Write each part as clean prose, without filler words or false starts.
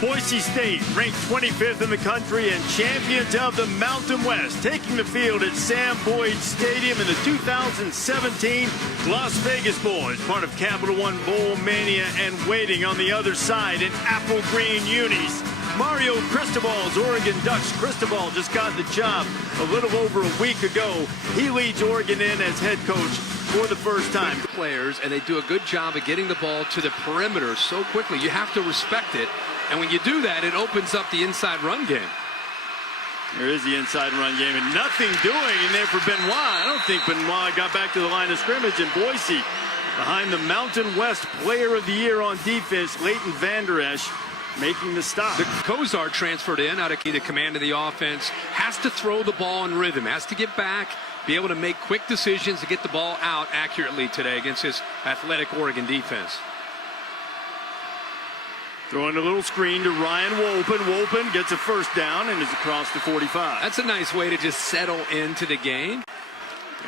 Boise State, ranked 25th in the country and champions of the Mountain West, taking the field at Sam Boyd Stadium in the 2017 Las Vegas Bowl as part of Capital One Bowl Mania, and waiting on the other side in apple green unis, Mario Cristobal's Oregon Ducks. Cristobal just got the job a little over a week ago. He leads Oregon in as head coach for the first time. Players, and they do a good job of getting the ball to the perimeter so quickly. You have to respect it. And when you do that, it opens up the inside run game. There is the inside run game, and nothing doing in there for Benoit. I don't think Benoit got back to the line of scrimmage, and Boise behind the Mountain West Player of the Year on defense, Leighton Vander Esch, making the stop. The Kozar transferred in out of the command of the offense, has to throw the ball in rhythm, has to get back, be able to make quick decisions to get the ball out accurately today against his athletic Oregon defense. Throwing a little screen to Ryan Wolpen. Wolpen gets a first down and is across the 45. That's a nice way to just settle into the game.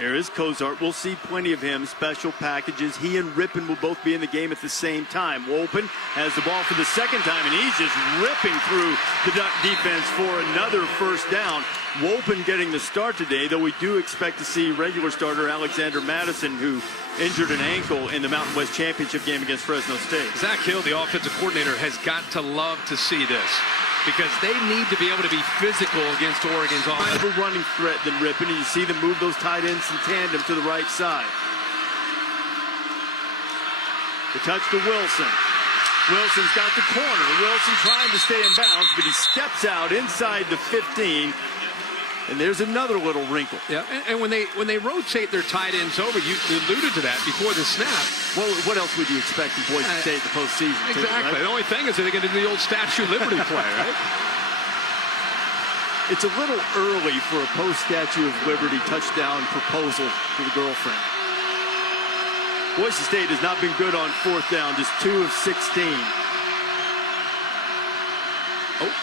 There is Kozart. We'll see plenty of him. Special packages. He and Rippon will both be in the game at the same time. Wolpen has the ball for the second time, and he's just ripping through the Duck defense for another first down. Wolpen getting the start today, though we do expect to see regular starter Alexander Madison, who injured an ankle in the Mountain West Championship game against Fresno State. Zach Hill, the offensive coordinator, has got to love to see this, because they need to be able to be physical against Oregon's offense. More of a running threat than Rippon, and you see them move those tight ends in tandem to the right side. The touch to Wilson. Wilson's got the corner. Wilson trying to stay in bounds, but he steps out inside the 15. And there's another little wrinkle. Yeah, and when they rotate their tight ends over, you alluded to that before the snap. Well, what else would you expect in Boise State in the postseason? Exactly. Too, right? The only thing is that they're going to do the old Statue of Liberty play, right? It's a little early for a post-Statue of Liberty touchdown proposal to the girlfriend. Boise State has not been good on fourth down, just 2 of 16. Oh.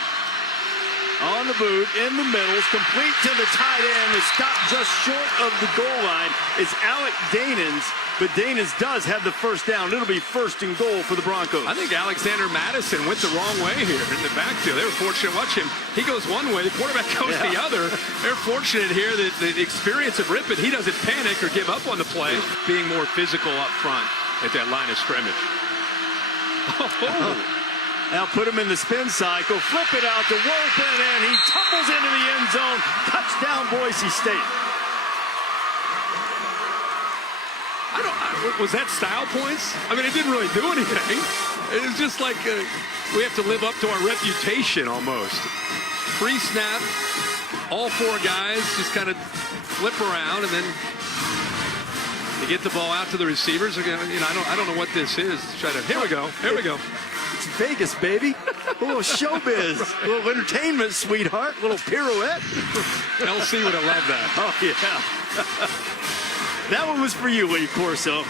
On the boot, in the middle, complete to the tight end. The stop just short of the goal line. It's Alec Danens, but Danens does have the first down. It'll be first and goal for the Broncos. I think Alexander Madison went the wrong way here in the backfield. They were fortunate. Watch him. He goes one way, the quarterback goes the other. They're fortunate here that the experience of Rippon, he doesn't panic or give up on the play, being more physical up front at that line of scrimmage. Now put him in the spin cycle, flip it out to Wolpen, and he tumbles into the end zone. Touchdown, Boise State. Was that style points? I mean, it didn't really do anything. It was just like we have to live up to our reputation almost. Pre-snap, all 4 guys just kind of flip around, and then they get the ball out to the receivers. Again, you know, I don't know what this is. Here we go. Here we go. It's Vegas, baby. A little showbiz. A little entertainment, sweetheart. A little pirouette. LC would have loved that. Oh, yeah. That one was for you, Lee Corso.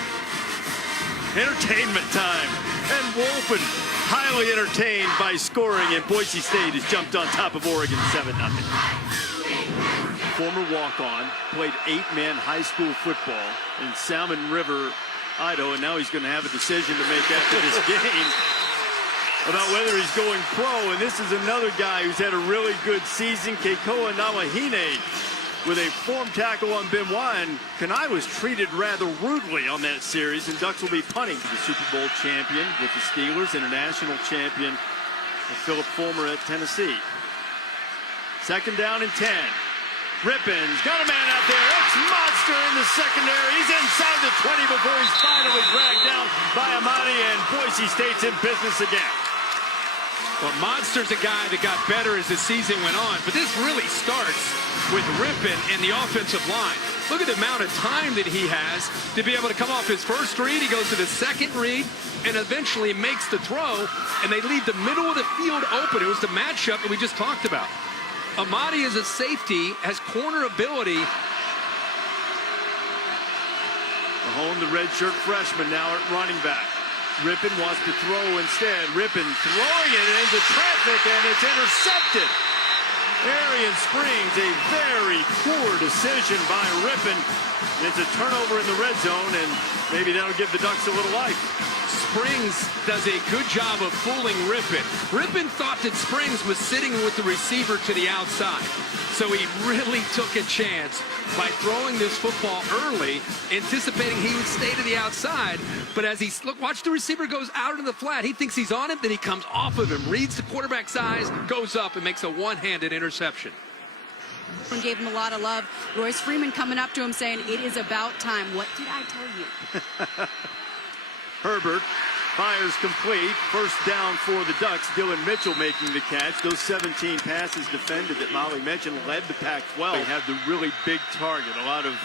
Entertainment time. And Wolpen, highly entertained by scoring, and Boise State has jumped on top of Oregon 7-0. Former walk-on, played 8-man high school football in Salmon River, Idaho, and now he's going to have a decision to make after this game about whether he's going pro. And this is another guy who's had a really good season, Keikoa Nawahine, with a form tackle on Benoit. And Kanai was treated rather rudely on that series, and Ducks will be punting. The Super Bowl champion with the Steelers, international champion Philip Fulmer at Tennessee. Second down and 10. Rippon's got a man out there. It's Monster in the secondary. He's inside the 20 before he's finally dragged down by Amadi, and Boise State's in business again. Well, Monster's a guy that got better as the season went on, but this really starts with Rippon and the offensive line. Look at the amount of time that he has to be able to come off his first read. He goes to the second read and eventually makes the throw, and they leave the middle of the field open. It was the matchup that we just talked about. Amadi is a safety, has corner ability. Mahone, the redshirt freshman, now at running back. Rippon wants to throw instead. Rippon throwing it into traffic, and it's intercepted. Arian Springs, a very poor decision by Rippon. It's a turnover in the red zone, and maybe that'll give the Ducks a little life. Springs does a good job of fooling Rippon. Rippon thought that Springs was sitting with the receiver to the outside. So he really took a chance by throwing this football early, anticipating he would stay to the outside. But as he watch the receiver goes out into the flat, he thinks he's on him, then he comes off of him, reads the quarterback's eyes, goes up and makes a one-handed interception. And gave him a lot of love. Royce Freeman coming up to him saying, "It is about time. What did I tell you?" Herbert fires complete. First down for the Ducks. Dylan Mitchell making the catch. Those 17 passes defended that Molly mentioned led the Pac-12. They have the really big target. A lot of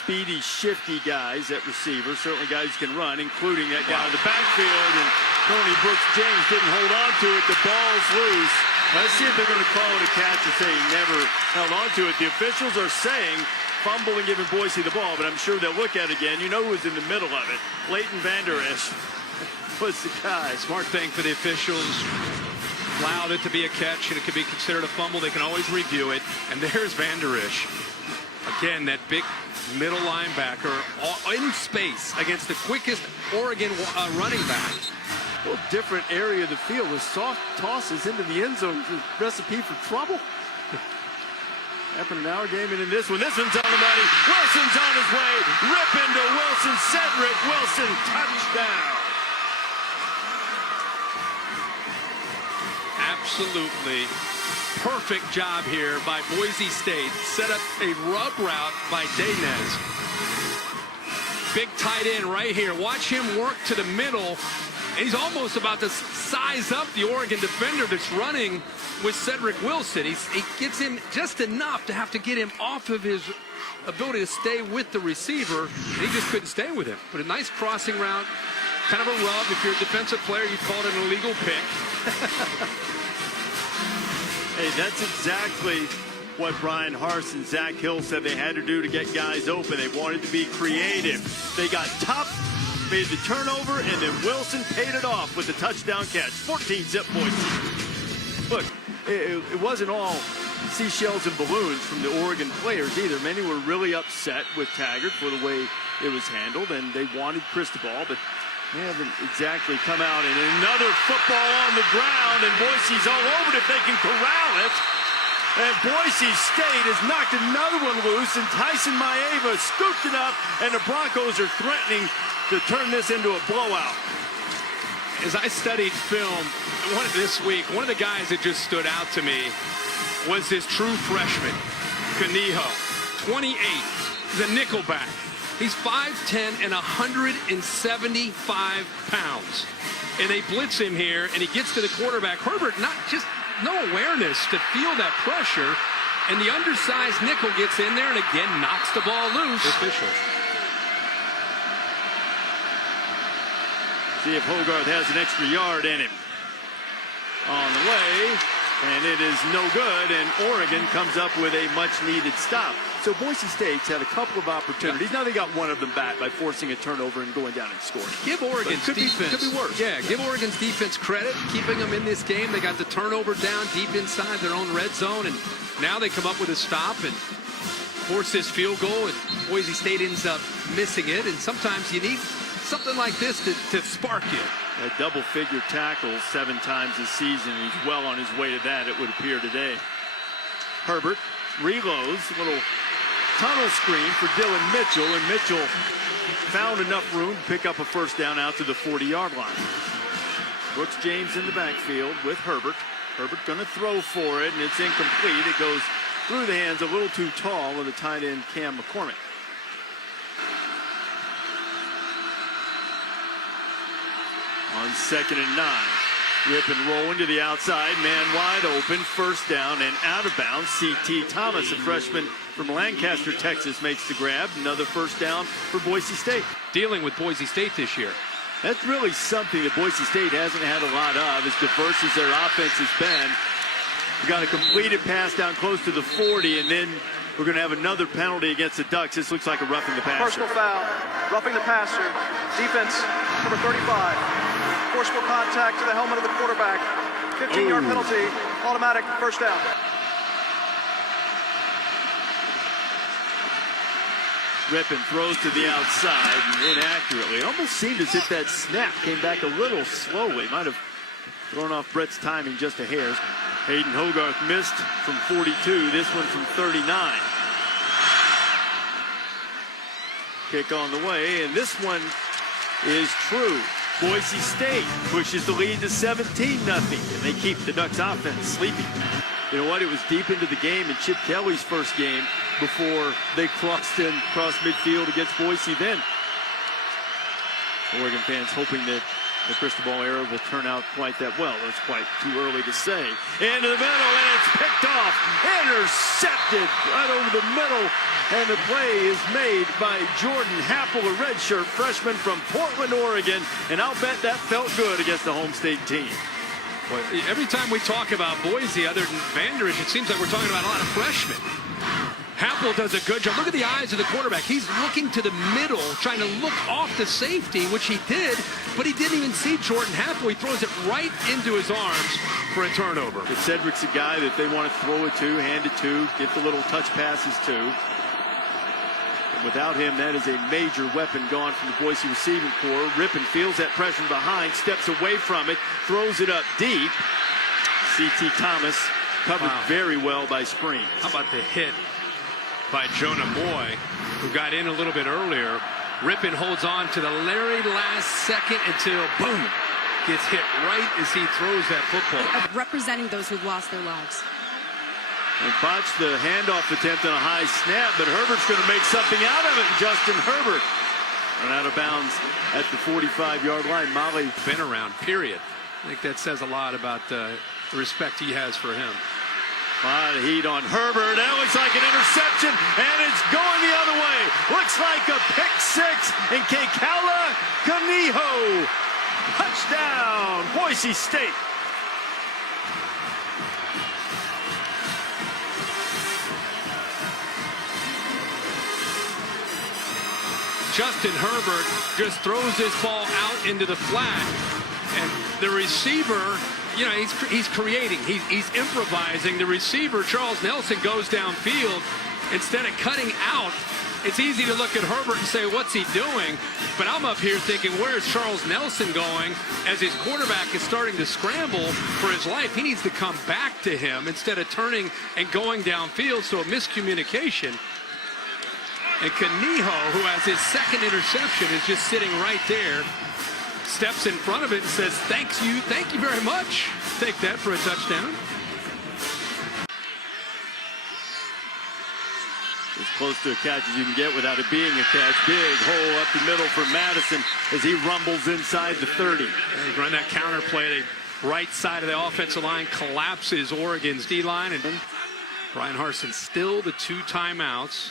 speedy, shifty guys at receiver. Certainly guys who can run, including that guy in the backfield. And Tony Brooks-James didn't hold on to it. The ball's loose. Let's see if they're going to call it a catch and say he never held on to it. The officials are saying fumble and giving Boise the ball, but I'm sure they'll look at it again. You know who was in the middle of it. Leighton Vander Esch was the guy. Smart thing for the officials. Allowed it to be a catch, and it could be considered a fumble. They can always review it. And there's Vander Esch. Again, that big middle linebacker in space against the quickest Oregon running back. A little different area of the field with soft tosses into the end zone. Recipe for trouble. Happened in our game and in this one. This one's on the money. Wilson's on his way. Rip into Wilson. Cedric Wilson. Touchdown. Absolutely perfect job here by Boise State. Set up a rub route by Daynez. Big tight end right here. Watch him work to the middle. He's almost about to size up the Oregon defender that's running with Cedric Wilson. He gets him just enough to have to get him off of his ability to stay with the receiver, and he just couldn't stay with him. But a nice crossing route, kind of a rub. If you're a defensive player, you'd call it an illegal pick. Hey, that's exactly what Brian Harsin and Zach Hill said they had to do to get guys open. They wanted to be creative. They got tough, made the turnover, and then Wilson paid it off with the touchdown catch. 14-zip Boise. Look, it wasn't all seashells and balloons from the Oregon players either. Many were really upset with Taggart for the way it was handled, and they wanted Cristobal, but they haven't exactly come out. And another football on the ground, and Boise's all over it if they can corral it. And Boise State has knocked another one loose, and Tyson Maeva scooped it up, and the Broncos are threatening to turn this into a blowout. As I studied film this week, one of the guys that just stood out to me was this true freshman, Kaniho, 28, the nickelback. He's 5'10" and 175 pounds. And they blitz him here, and he gets to the quarterback. Herbert, no awareness to feel that pressure. And the undersized nickel gets in there and again knocks the ball loose. Official. See if Hogarth has an extra yard in him. On the way, and it is no good, and Oregon comes up with a much-needed stop. So Boise State's had a couple of opportunities. Now they got one of them back by forcing a turnover and going down and scoring. Give Oregon's defense. Could be worse. Yeah, give Oregon's defense credit, keeping them in this game. They got the turnover down deep inside their own red zone, and now they come up with a stop and force this field goal, and Boise State ends up missing it. And sometimes you need something like this to spark you. A double-figure tackle 7 times this season. He's well on his way to that, it would appear today. Herbert reloads, a little tunnel screen for Dylan Mitchell, and Mitchell found enough room to pick up a first down out to the 40-yard line. Brooks-James in the backfield with Herbert. Herbert going to throw for it, and it's incomplete. It goes through the hands a little too tall of the tight end Cam McCormick. On 2nd and 9. Rip and rolling to the outside. Man wide open. First down and out of bounds. C.T. Thomas, a freshman from Lancaster, Texas, makes the grab. Another first down for Boise State. Dealing with Boise State this year. That's really something that Boise State hasn't had a lot of, as diverse as their offense has been. We got a completed pass down close to the 40, and then we're going to have another penalty against the Ducks. This looks like a roughing the passer. Personal foul, roughing the passer. Defense, number 35. Forcible contact to the helmet of the quarterback. 15-yard penalty, automatic first down. Rippon throws to the outside inaccurately. It almost seemed as if that snap came back a little slowly. Might have thrown off Brett's timing just a hair. Hayden Hogarth missed from 42, this one from 39. Kick on the way, and this one is true. Boise State pushes the lead to 17-0, and they keep the Ducks offense sleepy. You know what? It was deep into the game in Chip Kelly's first game before they crossed midfield against Boise then. Oregon fans hoping that the crystal ball era will turn out quite that well. That's quite too early to say. Into the middle, and it's picked off. Intercepted right over the middle. And the play is made by Jordan Happel, a redshirt freshman from Portland, Oregon. And I'll bet that felt good against the home state team. Boy, every time we talk about Boise, other than Vanderich, it seems like we're talking about a lot of freshmen. Happel does a good job. Look at the eyes of the quarterback. He's looking to the middle, trying to look off the safety, which he did, but he didn't even see Jordan Happel. He throws it right into his arms for a turnover. If Cedric's a guy that they want to throw it to, hand it to, get the little touch passes to. And without him, that is a major weapon gone from the Boise receiving corps. Rippon feels that pressure behind, steps away from it, throws it up deep. C.T. Thomas covered very well by Spring. How about the hit by Jonah Moy, who got in a little bit earlier? Rippon holds on to the very last second until, boom, gets hit right as he throws that football. Representing those who've lost their lives. And botched the handoff attempt on a high snap, but Herbert's going to make something out of it. Justin Herbert run out of bounds at the 45-yard line. Molly been around, period. I think that says a lot about the respect he has for him. A lot of heat on Herbert. That looks like an interception, and it's going the other way. Looks like a pick six, and Kekala Kaniho. Touchdown, Boise State. Justin Herbert just throws this ball out into the flat, and the receiver, you know, he's creating, he's improvising. The receiver, Charles Nelson, goes downfield. Instead of cutting out, it's easy to look at Herbert and say, what's he doing? But I'm up here thinking, where's Charles Nelson going? As his quarterback is starting to scramble for his life, he needs to come back to him instead of turning and going downfield. So a miscommunication. And Kaniho, who has his second interception, is just sitting right there. Steps in front of it and says, thank you very much. Take that for a touchdown. As close to a catch as you can get without it being a catch. Big hole up the middle for Madison as he rumbles inside the 30. They run that counter play. The right side of the offensive line collapses Oregon's D-line. And Brian Harsin still the 2 timeouts.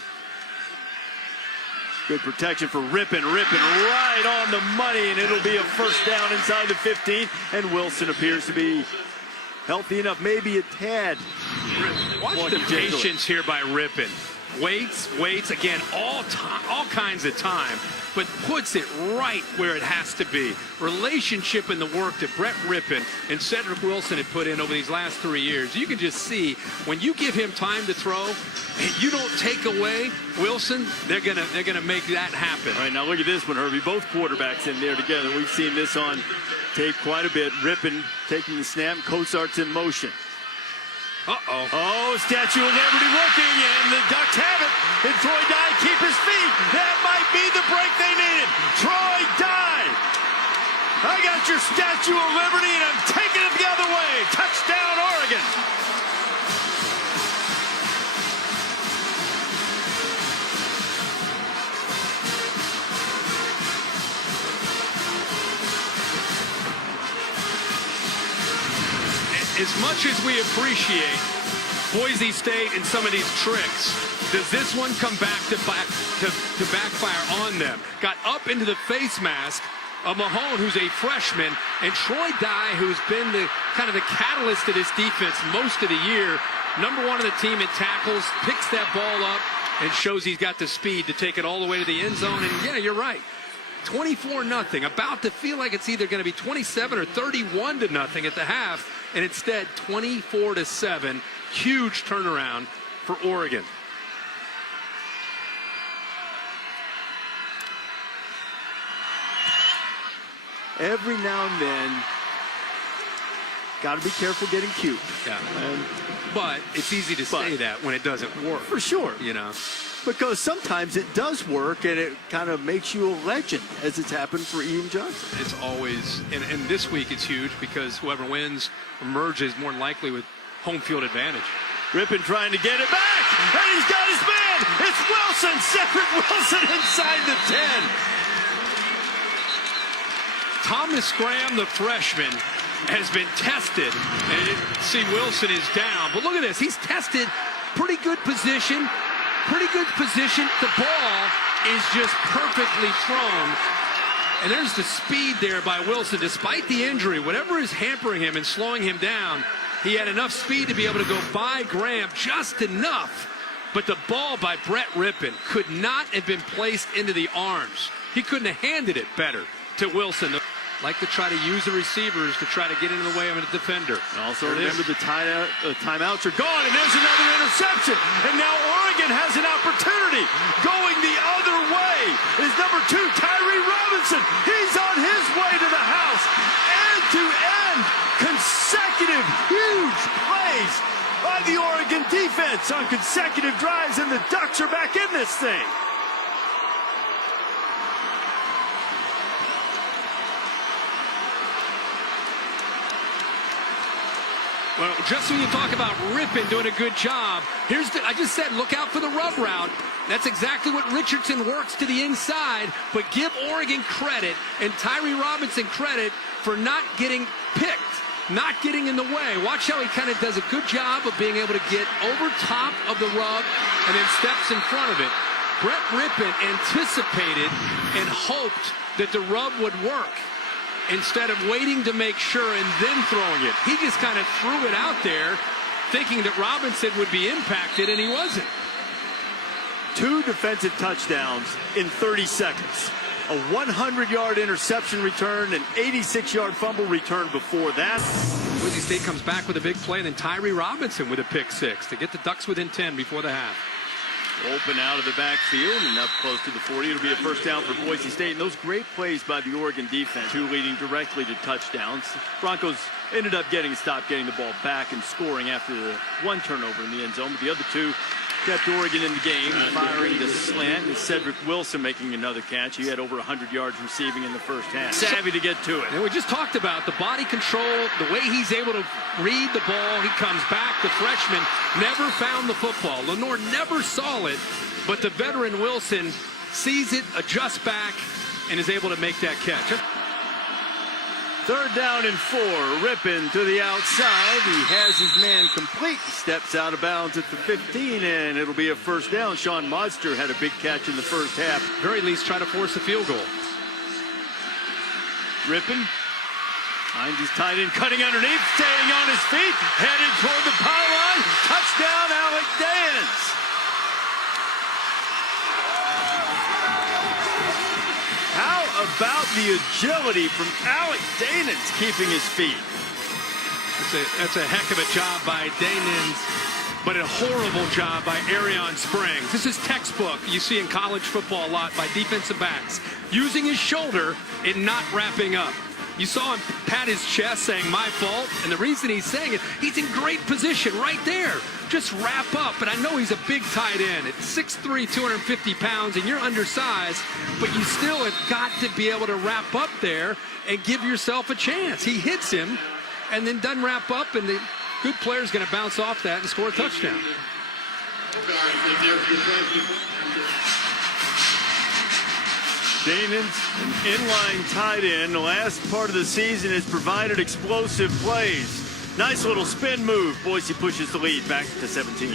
Good protection for Rippon. Rippon right on the money, and it'll be a first down inside the 15. And Wilson appears to be healthy enough, maybe a tad. Watch the patience here by Rippon. Waits again, all kinds of time, but puts it right where it has to be. Relationship in the work that Brett Rippon and Cedric Wilson had put in over these last 3 years. You can just see when you give him time to throw and you don't take away Wilson, they're gonna make that happen. All right, now look at this one, Herbie. Both quarterbacks in there together. We've seen this on tape quite a bit. Rippon taking the snap, Cosart's in motion. Uh-oh. Oh, Statue of Liberty looking, and the Ducks have it. And Troy Dye keep his feet. That might be the break they needed. Troy Dye. I got your Statue of Liberty, and I'm taking it the other way. Touchdown, Oregon. As much as we appreciate Boise State and some of these tricks, does this one come back to backfire on them? Got up into the face mask of Mahone, who's a freshman, and Troy Dye, who's been the kind of the catalyst of this defense most of the year. #1 of the team in tackles, picks that ball up and shows he's got the speed to take it all the way to the end zone. And yeah, you're right. 24-0, about to feel like it's either going to be 27 or 31-0 at the half, and instead 24-7. Huge turnaround for Oregon. every now and then, got to be careful getting cute. Yeah. But it's easy to say that when it doesn't work. For sure. You know. Because sometimes it does work, and it kind of makes you a legend, as it's happened for Ian Johnson. It's always, and this week it's huge because whoever wins emerges more than likely with home field advantage. Rippon trying to get it back, and he's got his man. It's Wilson, Cedric Wilson inside the 10. Thomas Graham, the freshman, has been tested, and you see Wilson is down. But look at this, he's tested pretty good position. The ball is just perfectly thrown. And there's the speed there by Wilson. Despite the injury, whatever is hampering him and slowing him down, he had enough speed to be able to go by Graham, just enough. But the ball by Brett Rippon could not have been placed into the arms. He couldn't have handed it better to Wilson. Like to try to use the receivers to try to get into the way of a defender. And also remember the timeouts are gone, and there's another interception. And now Oregon has an opportunity. Going the other way is number 2, Tyree Robinson. He's on his way to the house. End-to-end consecutive huge plays by the Oregon defense on consecutive drives, and the Ducks are back in this thing. Well, just when you talk about Rippon doing a good job, I just said, look out for the rub route. That's exactly what Richardson works to the inside, but give Oregon credit and Tyree Robinson credit for not getting picked, not getting in the way. Watch how he kind of does a good job of being able to get over top of the rub and then steps in front of it. Brett Rippon anticipated and hoped that the rub would work, instead of waiting to make sure and then throwing it. He just kind of threw it out there thinking that Robinson would be impacted, and he wasn't. 2 defensive touchdowns in 30 seconds. A 100-yard interception return, an 86-yard fumble return before that. Boise State comes back with a big play, and then Tyree Robinson with a pick 6 to get the Ducks within 10 before the half. Open out of the backfield and up close to the 40. It'll be a first down for Boise State. And those great plays by the Oregon defense, 2 leading directly to touchdowns. Broncos ended up getting the ball back and scoring after the 1 turnover in the end zone. But the other 2 kept Oregon in the game, firing the slant, and Cedric Wilson making another catch. He had over 100 yards receiving in the first half. Savvy to get to it. And we just talked about the body control, the way he's able to read the ball. He comes back. The freshman never found the football. Lenore never saw it, but the veteran Wilson sees it, adjusts back, and is able to make that catch. 3rd down and 4. Rippon to the outside. He has his man complete. Steps out of bounds at the 15, and it'll be a first down. Sean Modster had a big catch in the first half. Very least try to force a field goal. Rippon finds his tight end cutting underneath, staying on his feet, headed toward the pylon. Touchdown, Alec Dayens. How about the agility from Alec Daynans keeping his feet? That's a heck of a job by Daynans, but a horrible job by Arion Springs. This is textbook you see in college football a lot by defensive backs, using his shoulder and not wrapping up. You saw him pat his chest saying, my fault, and the reason he's saying it, he's in great position right there. Just wrap up, and I know he's a big tight end. At 6'3", 250 pounds, and you're undersized, but you still have got to be able to wrap up there and give yourself a chance. He hits him and then doesn't wrap up, and the good player's going to bounce off that and score a touchdown. Daynans, an inline tight end. The last part of the season has provided explosive plays. Nice little spin move. Boise pushes the lead back to 17.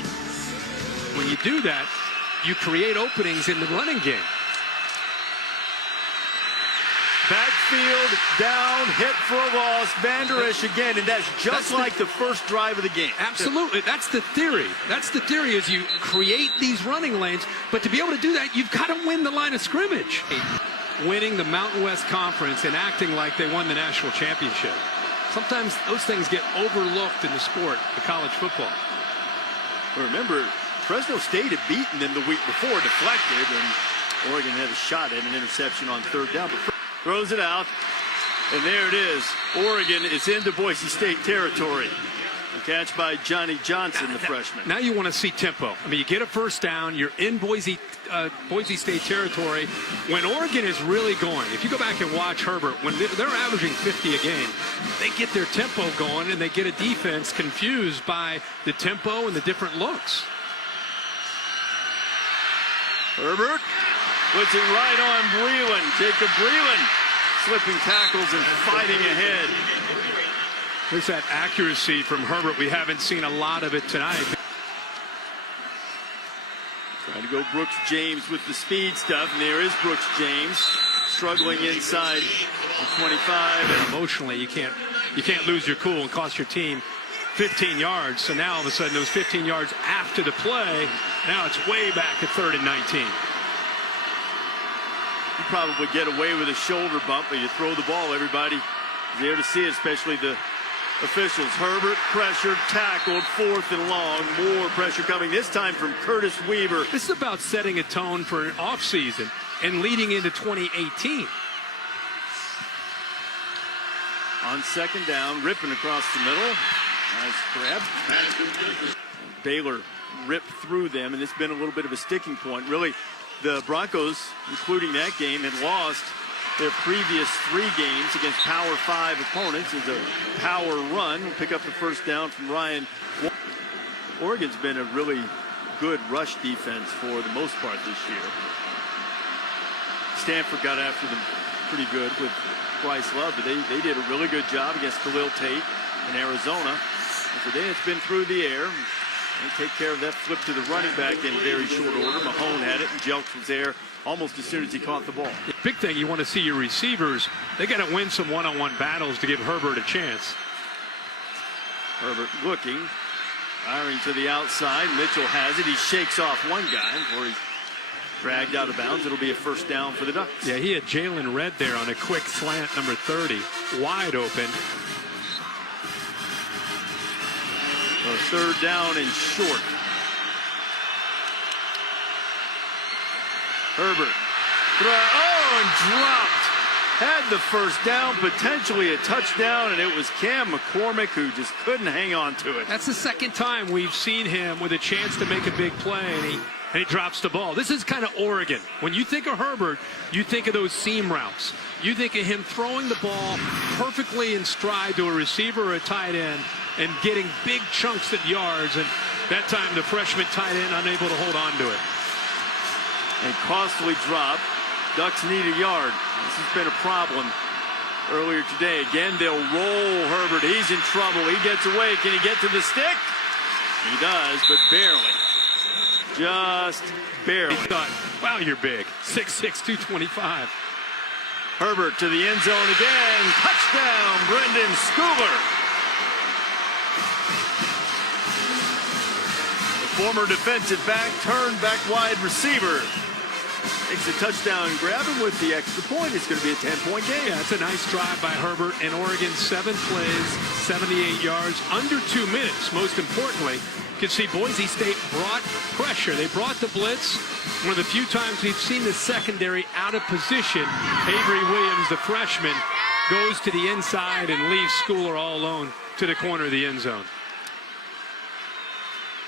When you do that, you create openings in the running game. Backfield, down, hit for a loss. Van Der Esch again, and that's like the first drive of the game. Absolutely. That's the theory. That's the theory, is you create these running lanes, but to be able to do that, you've got to win the line of scrimmage. Winning the Mountain West Conference and acting like they won the national championship. Sometimes those things get overlooked in the sport, the college football. Well, remember, Fresno State had beaten them the week before, deflected, and Oregon had a shot at an interception on 3rd down. But throws it out. And there it is. Oregon is into Boise State territory. A catch by Johnny Johnson, the freshman. Now you want to see tempo. I mean, you get a first down. You're in Boise State territory. When Oregon is really going, if you go back and watch Herbert, when they're averaging 50 a game, they get their tempo going and they get a defense confused by the tempo and the different looks. Herbert puts it right on Breland. Jacob Breland slipping tackles and fighting ahead. There's that accuracy from Herbert. We haven't seen a lot of it tonight. Trying to go Brooks James with the speed stuff, and there is Brooks James struggling inside the 25. And emotionally, you can't lose your cool and cost your team 15 yards. So now all of a sudden, those 15 yards after the play, now it's way back at 3rd and 19. You probably get away with a shoulder bump, but you throw the ball, everybody is there to see it, especially the officials. Herbert pressured, tackled, 4th and long. More pressure coming, this time from Curtis Weaver. This is about setting a tone for an offseason and leading into 2018. On 2nd down, ripping across the middle. Nice grab. Baylor ripped through them, and it's been a little bit of a sticking point. Really, the Broncos, including that game, had lost their previous 3 games against Power 5 opponents. As a power run, we'll pick up the first down from Ryan. Oregon's been a really good rush defense for the most part this year. Stanford got after them pretty good with Bryce Love, but they did a really good job against Khalil Tate in Arizona. And today it's been through the air. They take care of that flip to the running back in very short order. Mahone had it, and Jelks was there almost as soon as he caught the ball. The big thing, you want to see your receivers. They got to win some one-on-one battles to give Herbert a chance. Herbert looking, firing to the outside. Mitchell has it. He shakes off one guy before he's dragged out of bounds. It'll be a first down for the Ducks. Yeah, he had Jalen Redd there on a quick slant, number 30, wide open. A 3rd down and short. Herbert. And dropped. Had the first down, potentially a touchdown, and it was Cam McCormick who just couldn't hang on to it. That's the 2nd time we've seen him with a chance to make a big play, and he drops the ball. This is kind of Oregon. When you think of Herbert, you think of those seam routes. You think of him throwing the ball perfectly in stride to a receiver or a tight end and getting big chunks of yards, and that time the freshman tight end unable to hold on to it. And costly drop. Ducks need a yard. This has been a problem earlier today. Again, they'll roll Herbert. He's in trouble. He gets away. Can he get to the stick? He does, but barely. Just barely. He thought, wow, you're big. 6'6", 225. Herbert to the end zone again. Touchdown, Brendan Schooler. The former defensive back turned back wide receiver. Makes a touchdown grab, and with the extra point, it's going to be a 10-point game. Yeah, it's a nice drive by Herbert and Oregon. 7 plays, 78 yards, under 2 minutes. Most importantly, you can see Boise State brought pressure. They brought the blitz. One of the few times we've seen the secondary out of position. Avery Williams, the freshman, goes to the inside and leaves Schooler all alone to the corner of the end zone.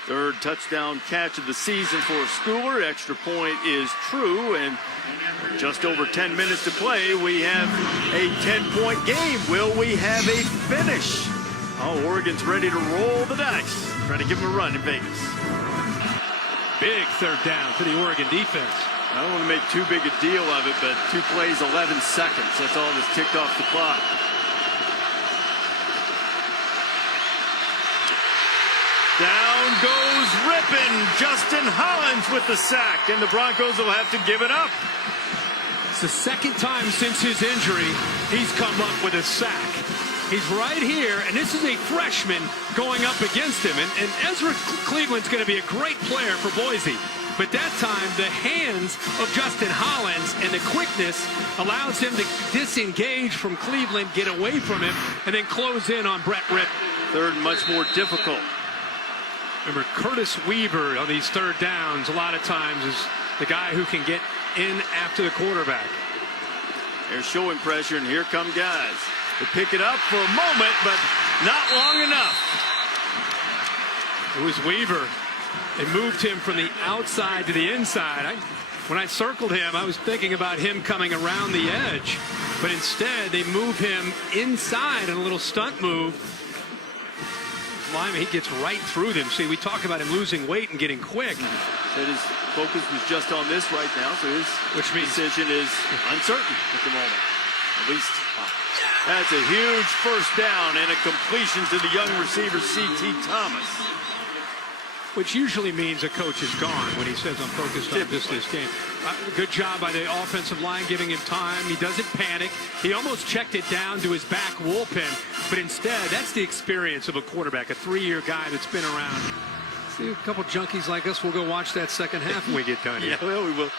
3rd touchdown catch of the season for Schooler. Extra point is true, and just over 10 minutes to play, we have a 10-point game. Will we have a finish? Oh, Oregon's ready to roll the dice. Trying to give him a run in Vegas. Big 3rd down for the Oregon defense. I don't want to make too big a deal of it, but 2 plays, 11 seconds. That's all that's ticked off the clock. Down goes Rippin. Justin Hollins with the sack, and the Broncos will have to give it up. It's the 2nd time since his injury he's come up with a sack. He's right here, and this is a freshman going up against him. And Ezra Cleveland's going to be a great player for Boise. But that time, the hands of Justin Hollins and the quickness allows him to disengage from Cleveland, get away from him, and then close in on Brett Rippin. 3rd, much more difficult. Remember, Curtis Weaver on these 3rd downs a lot of times is the guy who can get in after the quarterback. They're showing pressure, and here come guys. They pick it up for a moment, but not long enough. It was Weaver. They moved him from the outside to the inside. When I circled him, I was thinking about him coming around the edge. But instead, they move him inside in a little stunt move. Lyman, he gets right through them. See, we talk about him losing weight and getting quick. Said his focus was just on this right now, so his decision is uncertain at the moment. At least that's a huge first down and a completion to the young receiver, C.T. Thomas. Which usually means a coach is gone when he says, I'm focused on this game. Good job by the offensive line giving him time. He doesn't panic. He almost checked it down to his back bullpen. But instead, that's the experience of a quarterback, a 3-year guy that's been around. See, a couple junkies like us, we'll go watch that second half when we get done here. Yeah, well, we will.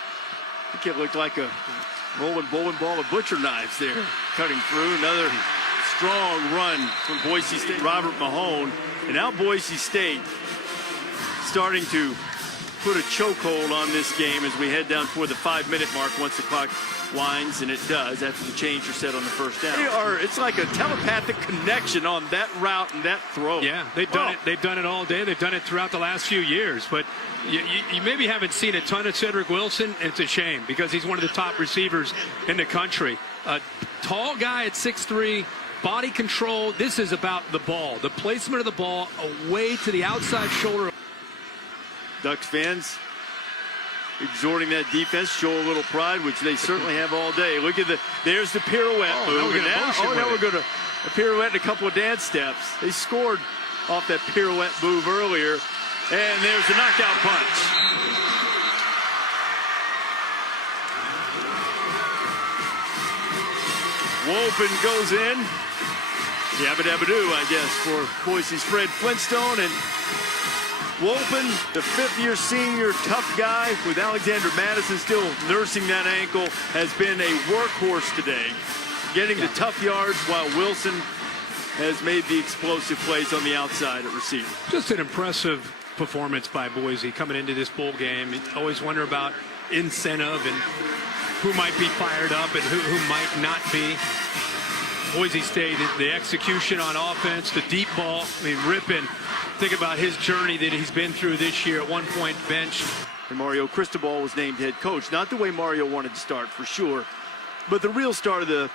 The kid looked like a rolling bowling ball of butcher knives there, cutting through. Another strong run from Boise State, Robert Mahone. And now Boise State starting to put a chokehold on this game as we head down toward the 5-minute mark once the clock winds, and it does after the change are set on the first down. It's like a telepathic connection on that route and that throw. Yeah, they've done it. They've done it all day. They've done it throughout the last few years. But you maybe haven't seen a ton of Cedric Wilson. It's a shame because he's one of the top receivers in the country. A tall guy at 6'3", body control. This is about the ball, the placement of the ball away to the outside shoulder. Ducks fans exhorting that defense, show a little pride, which they certainly have all day. Look at there's the pirouette move. Now we're going to a pirouette and a couple of dance steps. They scored off that pirouette move earlier, and there's the knockout punch. Wolpen goes in. Yabba-dabba-doo, I guess, for Boise's Fred Flintstone. And Wolpen, the 5th-year senior, tough guy with Alexander Madison still nursing that ankle, has been a workhorse today, getting the tough yards while Wilson has made the explosive plays on the outside at receiver. Just an impressive performance by Boise coming into this bowl game. You always wonder about incentive and who might be fired up and who might not be. Boise State, the execution on offense, the deep ball. I mean, Rippin, think about his journey that he's been through this year. At one point, benched. And Mario Cristobal was named head coach. Not the way Mario wanted to start, for sure. But the real start of the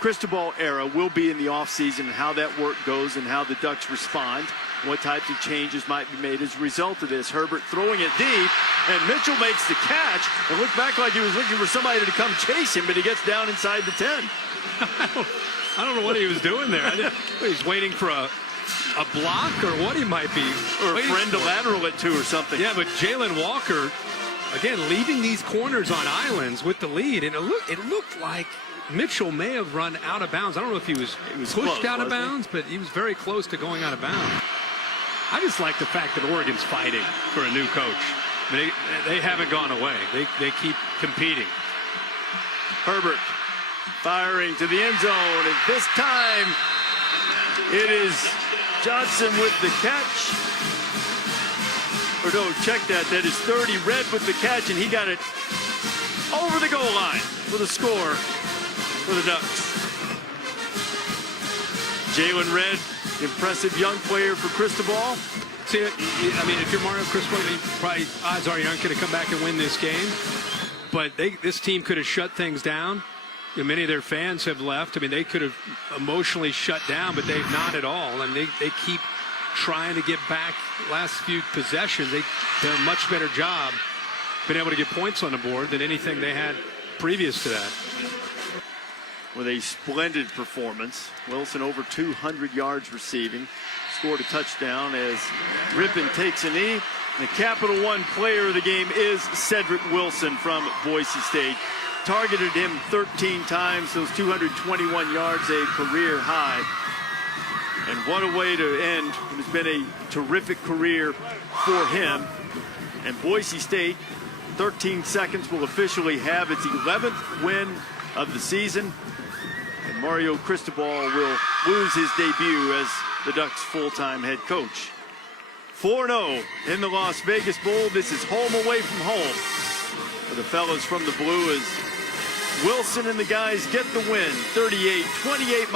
Cristobal era will be in the offseason and how that work goes and how the Ducks respond. What types of changes might be made as a result of this. Herbert throwing it deep, and Mitchell makes the catch. It looked back like he was looking for somebody to come chase him, but he gets down inside the 10. I don't know what he was doing there. He's waiting for a block or what he might be. Or a friend to lateral it to or something. Yeah, but Jalen Walker, again, leaving these corners on islands with the lead. And it looked like Mitchell may have run out of bounds. I don't know if he was pushed close, out of bounds, but he was very close to going out of bounds. I just like the fact that Oregon's fighting for a new coach. They haven't gone away. They keep competing. Herbert firing to the end zone, and this time it is Johnson with the catch. Or no, check that. That is 30. Red with the catch, and he got it over the goal line for the score for the Ducks. Jalen Red, impressive young player for Cristobal. See, I mean, if you're Mario Cristobal, probably odds are you aren't going to come back and win this game. But this team could have shut things down. Many of their fans have left. I mean, they could have emotionally shut down, but they've not at all. And they keep trying to get back last few possessions. They've done a much better job, been able to get points on the board than anything they had previous to that. With a splendid performance. Wilson over 200 yards receiving. Scored a touchdown as Rippin takes a knee. The Capital One player of the game is Cedric Wilson from Boise State. Targeted him 13 times, those 221 yards, a career high. And what a way to end. It has been a terrific career for him. And Boise State, 13 seconds, will officially have its 11th win of the season. And Mario Cristobal will lose his debut as the Ducks' full-time head coach. 4-0 in the Las Vegas Bowl. This is home away from home for the fellas from the blue as Wilson and the guys get the win, 38-28.